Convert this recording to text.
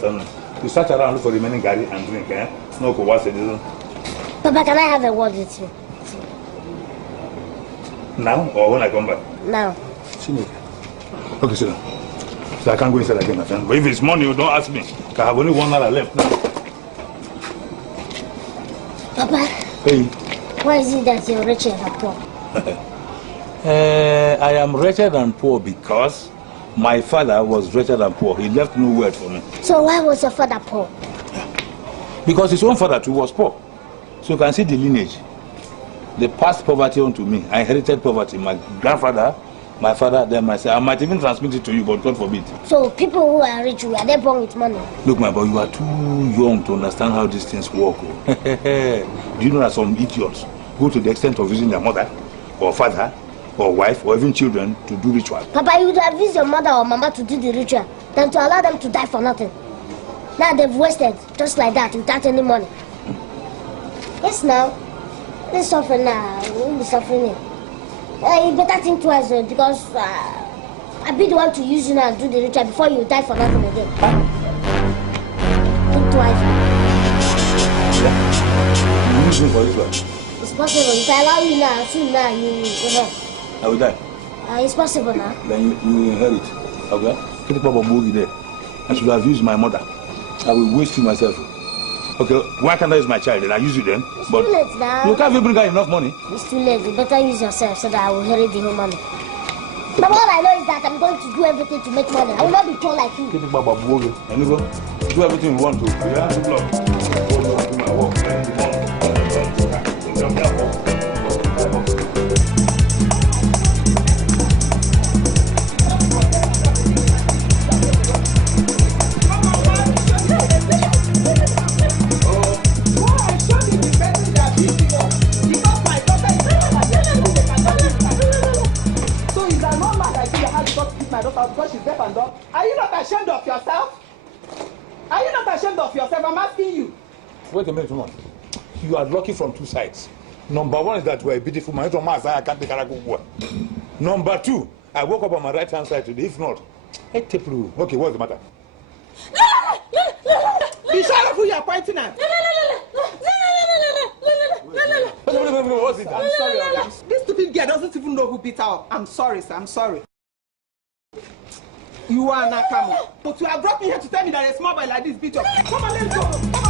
afternoon. You search around, look for remaining garri and drink, eh? No, what's it? Papa, can I have a word with you? Now or when I come back? Now. Okay, sit down. So I can't go inside again, my friend. But if it's money, you don't ask me. I have only 1 hour left now. Papa. Hey. Why is it that you're wretched and poor? I am wretched and poor because my father was wretched and poor. He left no word for me. So why was your father poor? Because his own father too was poor. So you can see the lineage. They passed poverty on to me. I inherited poverty. My grandfather, my father, then myself. I might even transmit it to you, but God forbid. So people who are rich, are they born with money? Look, my boy, you are too young to understand how these things work. Do you know that some idiots go to the extent of using their mother, or father, or wife, or even children to do ritual? Papa, you would have used your mother or mama to do the ritual than to allow them to die for nothing. Now they've wasted, just like that, without any money. Yes, now. Let's suffer now. We'll be suffering it. You better think twice, because I'll be the one to use you now and do the ritual before you die for nothing again. Think twice. Yeah. You use me for ritual? It's possible. If I allow you now, soon now, you will. I will die. It's possible now. Then you will inherit. Okay? Get the Papa Boogie there. I should have used my mother. I will waste you myself. Okay, why can't I use my child? Then I use you then. It's too late now. You can't even bring her enough money. It's too late. You better use yourself so that I will inherit the whole money. But all I know is that I'm going to do everything to make money. I will not be poor like you. Get the Papa Boogie. And you go do everything you want to. You have to block. Go do my work. Because she's deaf and dumb. Are you not ashamed of yourself? Are you not ashamed of yourself? I'm asking you. Wait a minute, woman. You are lucky from two sides. Number one is that you are a beautiful man. I can't take a Number two, I woke up on my right hand side today. If not, okay, what's the matter? Be sure of who you are pointing at. What's it? I'm sorry. This stupid girl doesn't even know who beat her up. I'm sorry, sir. I'm sorry. You are Nakamo. But you have brought me here to tell me that a small boy like this beat up. Come on, let's go. Come on.